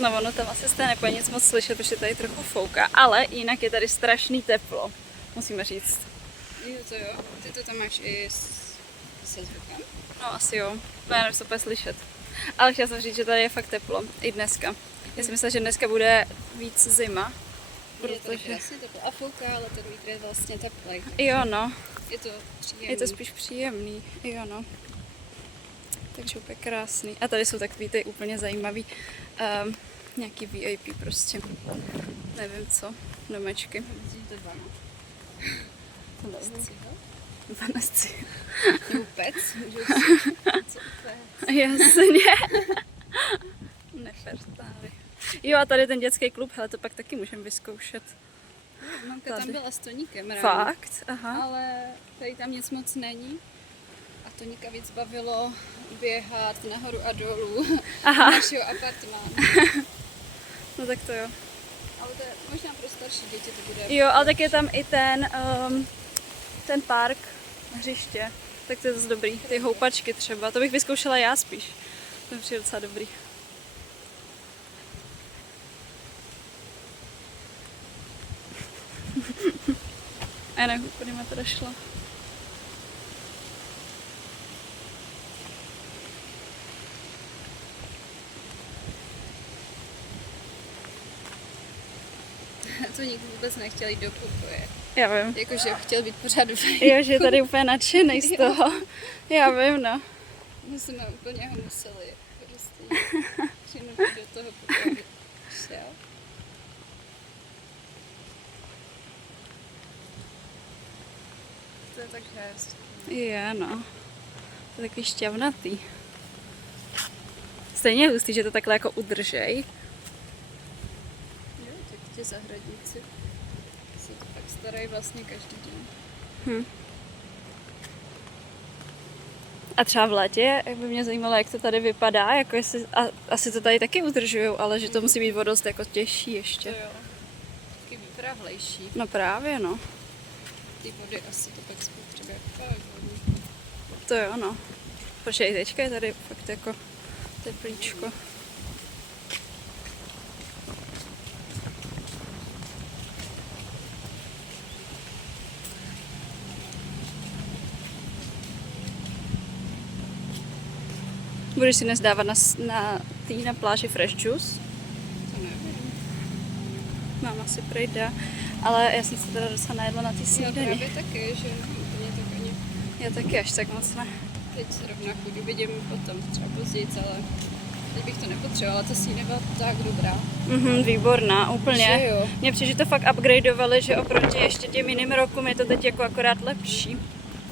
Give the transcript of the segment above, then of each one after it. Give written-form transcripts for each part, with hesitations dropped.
No ono tam asi jste nebude nic moc slyšet, protože tady trochu fouká, ale jinak je tady strašný teplo, musíme říct. Jo, to jo. Ty to tam máš i se zvukem? No asi jo, no já nevím, to bude slyšet. Ale chtěla jsem říct, že tady je fakt teplo, i dneska. Já si myslela, že dneska bude víc zima. Je to krásně teplo a fouká, ale ten vítr je vlastně teplej. Jo no, Je to příjemný. je to spíš příjemný, jo no. Takže úplně krásný. A tady jsou takový ty úplně zajímavý nějaký VIP prostě. Nevím co, domečky. Myslíš to 12? To nevím. 12. Nebo pec? Co pec? Jasně. Nefertáli. Jo a tady ten dětský klub, hele, to pak taky můžeme vyzkoušet. Mamka tam byla s Toníkem ráno. Fakt? Aha. Ale tady tam nic moc není. A Toníka víc bavilo běhat nahoru a dolů našeho apartmánu. No tak to jo. Ale to je možná pro starší děti to bude. Jo, ale tak je tam i ten park, hřiště. Tak to je zase dobrý. Ty houpačky třeba, to bych vyzkoušela já spíš. To je přijde docela dobrý. A jinak kudy ma teda šla. To nikdo vůbec nechtěl jít do pokoje. Já vím. Jakože chtěl být pořád venku. Jo, že je tady úplně nadšený z toho. Já vím, no. My jsme úplně ho museli prostě přinutit do toho pokoje. Šel. To je tak hezké. Je, no. To je takový šťavnatý. Stejně je hustý, že to takhle jako udržej. Jo, tak ti zahradníci se to tak starají vlastně každý den. A třeba v létě, jak by mě zajímalo, jak to tady vypadá, jako jestli, asi to tady taky udržujou, ale že to musí být vodost jako těžší ještě. To jo. Taky vyprahlejší. No právě, no. Ty vody asi to pak spotřebuje fakt hodně. To jo, no. Počkej, teďka je tady fakt jako teplíčko. Budeš si dnes dávat na pláži fresh juice? To nevím. Máma si projde, ale já jsem se teda docela najedla na ty No snídani. právě taky, že úplně tak ani. Já taky až tak moc ne. Teď se rovná chudu vidím potom, třeba později, ale teď bych to nepotřebovala, ta síně byla tak dobrá. Výborná, úplně. Že jo. Mně přijde, že to fakt upgradeovali, že oproti ještě těm jiným rokům je to teď jako akorát lepší.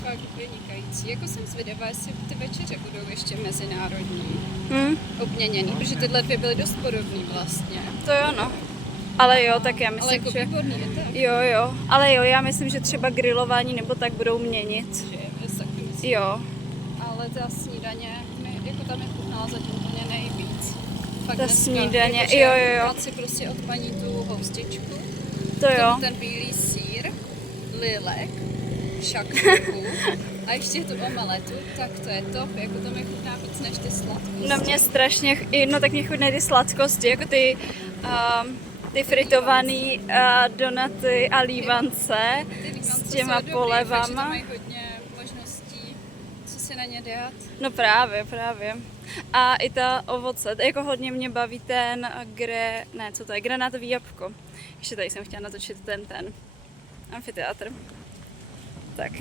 Fakt vynikající. Jako jsem zvědavá, jestli ty večeře budou ještě mezinárodní, obměněný, protože tyhle dvě byly dost podobný vlastně. To jo, no. Ale jo, tak já myslím, Ale jako že... výborný je to, Jo. Ale jo, já myslím, že třeba grilování nebo tak budou měnit. že je taky myslím. Jo. Ale ta snídaně, jako tam je chutnala zatím úplně nejvíc. Fakt Ta dneska, snídaně, jakože jo. dát si prostě od paní tu houstičku, To jo. ten bílý sýr, lilek, šakru a ještě tu omeletu, tak to je top, jako to mi chutná víc než ty sladkosti. No mě strašně, no tak mě chutnají ty sladkosti, jako ty fritovaný donaty a lívance Ty líbance s těma jsou dobrý, polevama. takže tam mají hodně možností, co si na ně dát. No právě. A i ta ovoce, jako hodně mě baví ten granátový jabko. Ještě tady jsem chtěla natočit ten amfiteátr. Tak,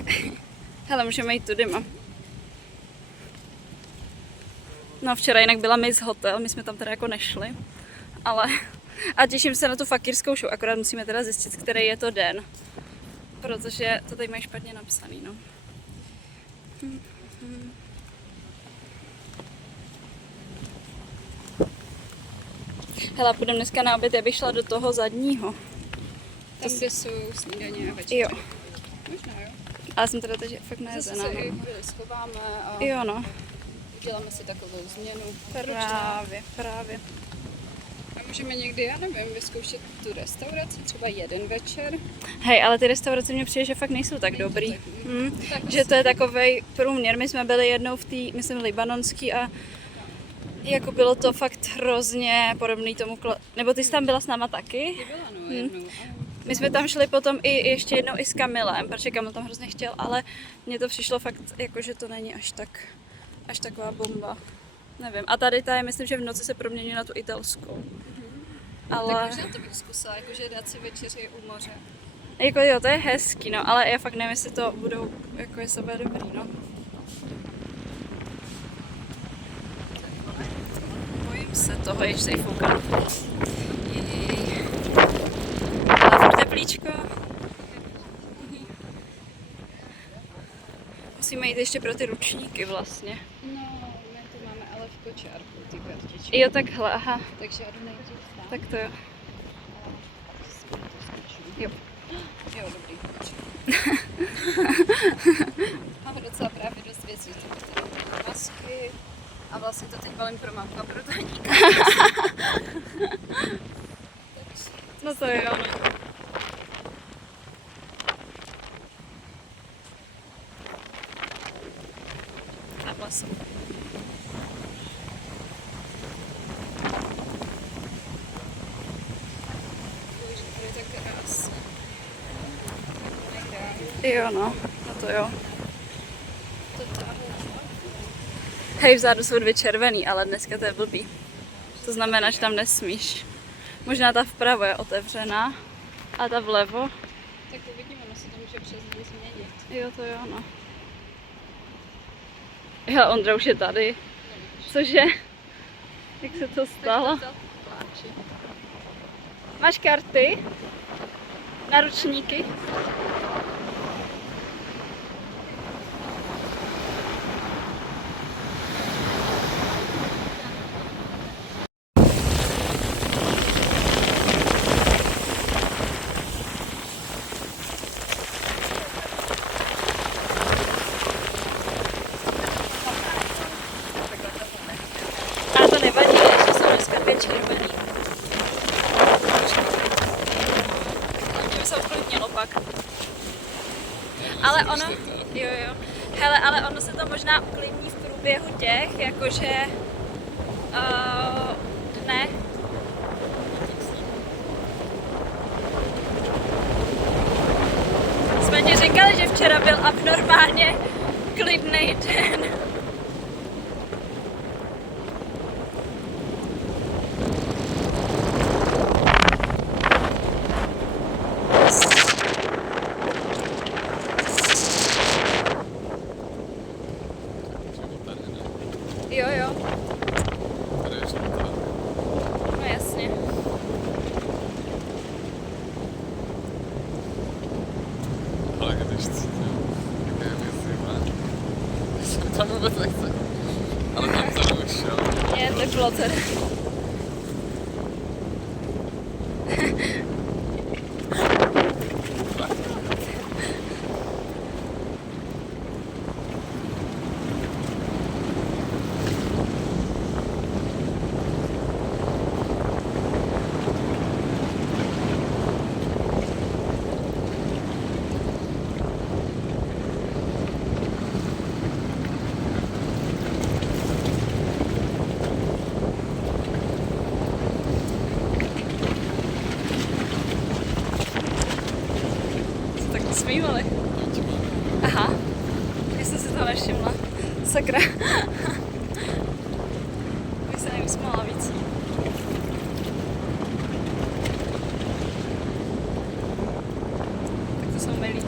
hele, můžeme jít tudyma. No včera jinak byla Miss Hotel, my jsme tam teda jako nešli, ale a těším se na tu fakírskou show, akorát musíme teda zjistit, který je to den, protože to tady mají špatně napsaný, no. Hele, půjdeme dneska na oběd, já bych šla do toho zadního. Tam, kde jsou snídaně a večeře. Jo, Možná jo. ale jsem teda teď fakt Zase nejezená. se i chvíli schováme a Jo, no, uděláme si takovou změnu. právě. A můžeme někdy, já nevím, vyzkoušet tu restauraci, třeba jeden večer. Hej, ale ty restaurace mně přijde, že fakt nejsou tak dobrý. Tak Že to je takovej průměr. My jsme byli jednou v té, myslím, libanonský a Jako bylo to fakt hrozně podobný tomu, nebo ty jsi tam byla s náma taky? Ty byla, no, jednou. My jsme tam šli potom i ještě jednou i s Kamilem, protože Kamil tam hrozně chtěl, ale mně to přišlo fakt jako, že to není až taková bomba. Nevím. A tady ta je, myslím, že v noci se proměňuje na tu italskou. Ale Tak možná to bych zkusila, jakože dát si večeři u moře. jako jo, to je hezký, no, ale já fakt nevím, jestli to budou jako je sebe dobrý, no. Bojím se toho, ještě se jí foukám. Jej. Ale furt teplíčko. Musíme jít ještě pro ty ručníky vlastně. No, my tu máme ale v kočárku ty kartičky. Jo, takhle, aha. Takže já jdu nejdřív tam. Tak to jo. Jo. Jo, dobrý. Máme docela právě dost věcí, tady máme masky a vlastně to teď balím pro mamku a pro taníka. No to jo, no. Takhle jsou. Bože, to je tak krásné. Jo, no. No to jo. To táhne. Hej, vzadu jsou dvě červený, ale dneska to je blbý. To znamená, že tam nesmíš. Možná ta vpravo je otevřená a ta vlevo. Tak uvidíme, ono se to může přes den změnit. Jo, to jo, no. Jo, Ondra už je tady. Cože? Jak se to stalo? Máš karty? Na ručníky? A to nevadí, že jsou dneska dvě červený. Mě by se uklidnilo pak. Ale ono, jo. Hele, ale ono se to možná uklidní v průběhu těch, jakože dne. Jsme ti říkali, že včera byl abnormálně klidný den. Jo. No jasně. Ale když cítím, jaké věci má. Jsem tam vůbec nechce. Ale tam za mnou šel. Je teplo teda. Co tak usmívali? Aha, já jsem si toho nevšimla. Sakra. Bych se neusmála víc. Tak to jsou milí.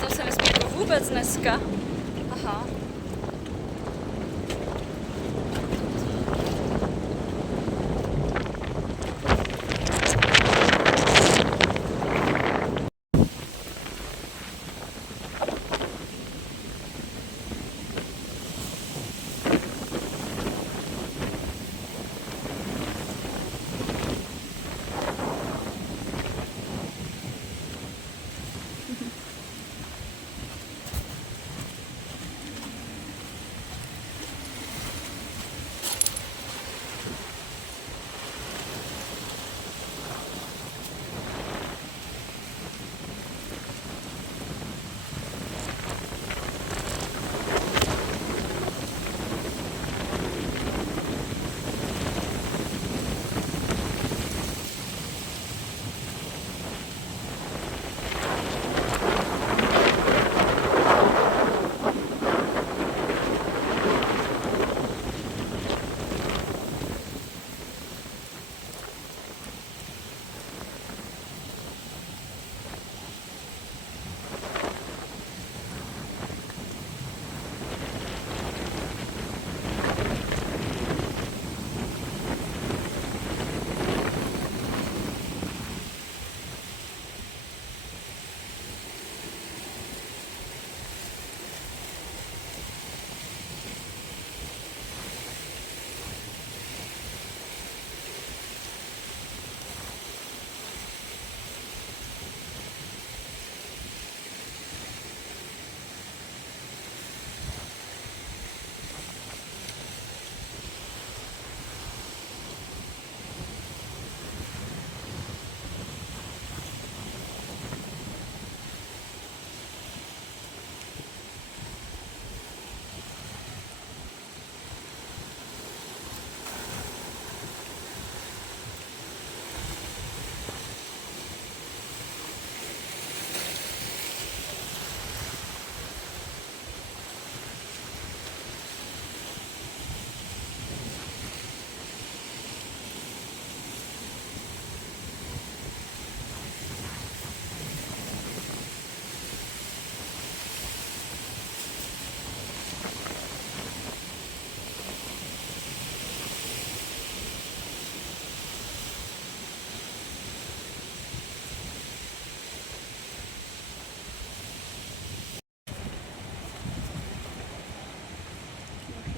To se nesmí jako vůbec dneska. Aha.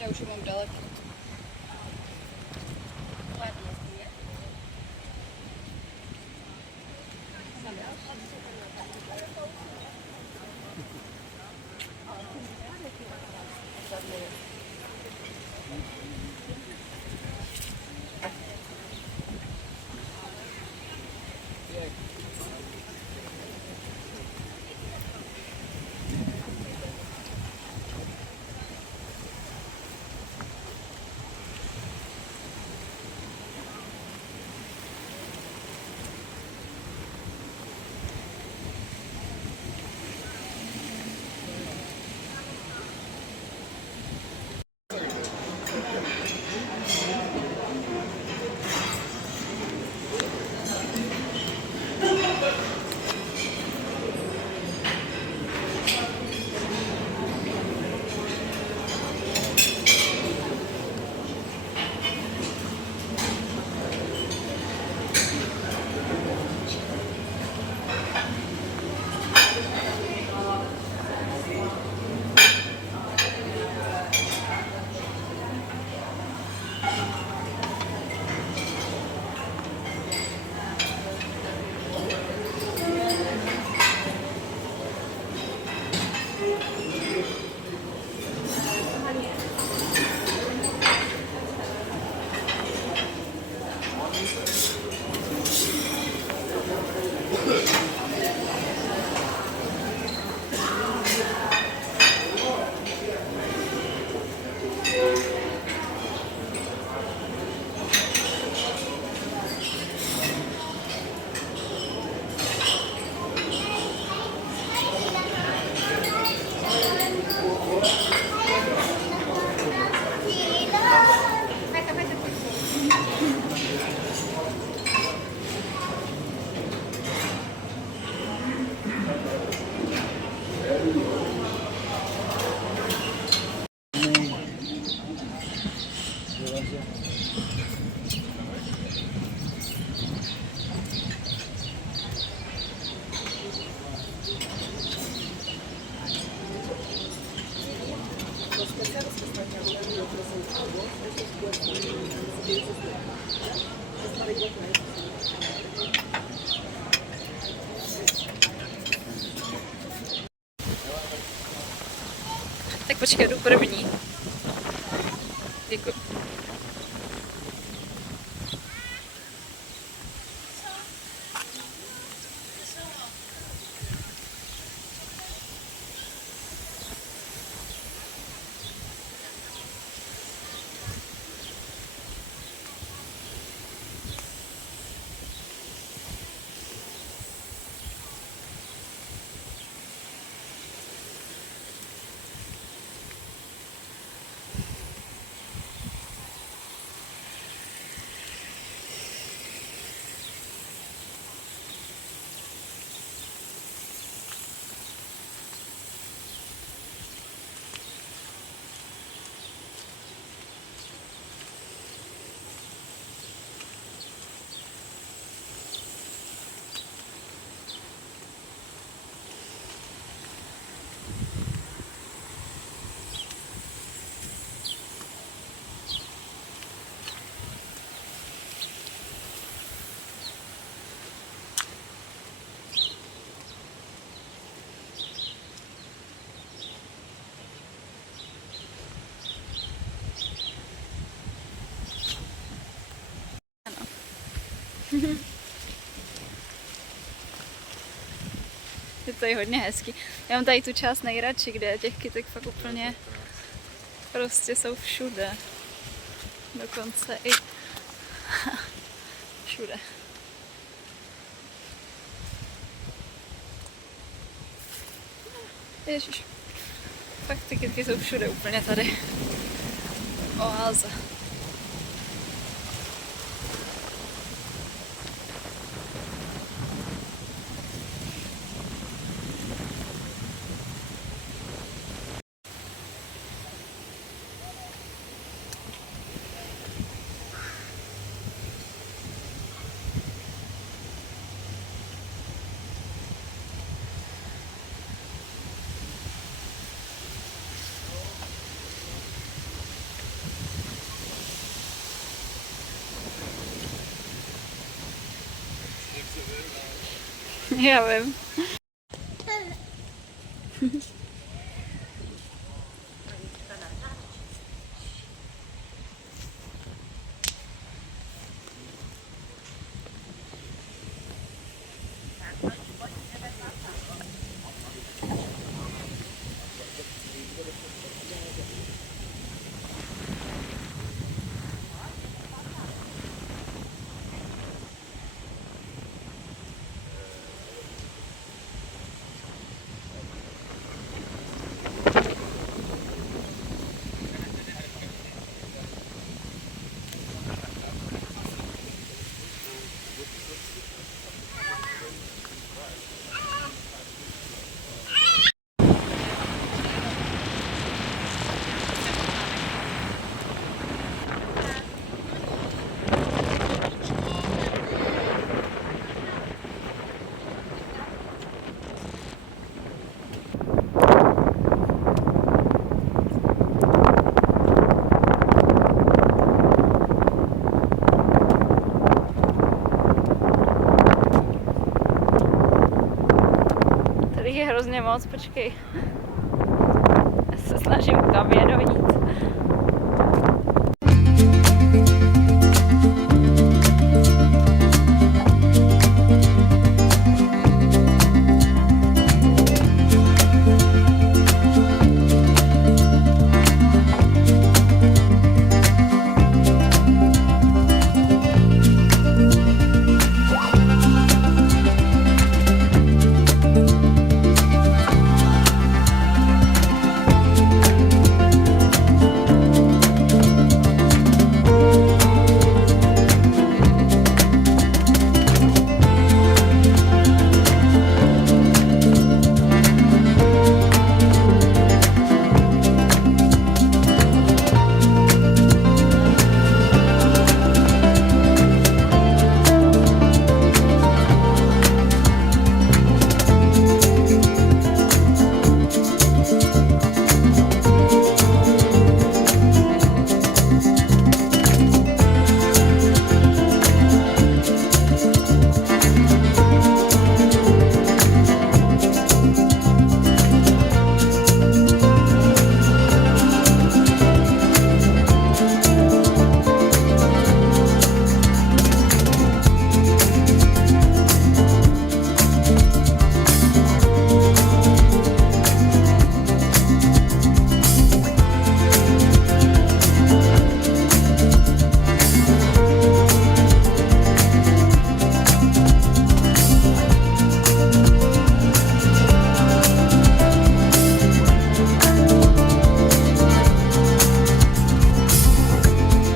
Já už ji mám daleko. Tak počkej, jdu první. Děkuji. Je tady hodně hezký. Já mám tady tu část nejradši, kde těch kytek fakt úplně prostě jsou všude. Dokonce i všude. Ježiš. Fakt ty kytky jsou všude úplně tady. Oáza. Já vím. Tady je hrozně moc, počkej. Já se snažím tam jenom jít.